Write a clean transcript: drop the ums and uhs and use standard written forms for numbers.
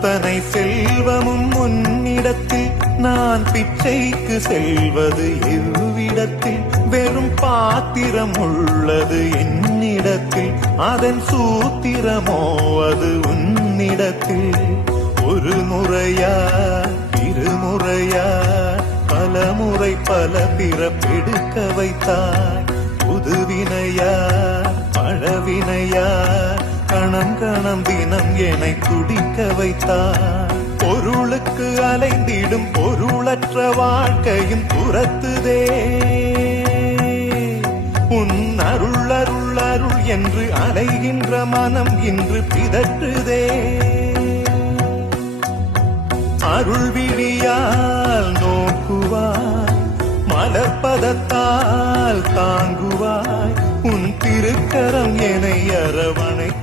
அத்தனை செல்வமும் உன்னிடத்தில் நான் பிச்சைக்கு செல்வது எவ்விடத்தில் வெறும் பாத்திரம் உள்ளது என்னிடத்தில் அதன் சூத்திரமோ அது உன்னிடத்தில் ஒரு முறையா இருமுறையா பல முறை பல பிறப்பெடுக்க வைத்தாய் புதுவினையா பழவினையா கணம் கணம் தினம் என்னை துடிக்க வைத்தாய் பொருளுக்கு அலைந்திடும் பொருளற்ற வாழ்க்கையும் துரத்துதே உன் அருள் அருள் அருள் என்று அலைகின்ற மனம் இன்று பிதற்றுதே அருள் விழியால் நோக்குவாய் மலர்பதத்தால் தாங்குவாய் உன் திருக்கரம் என்னை அரவணை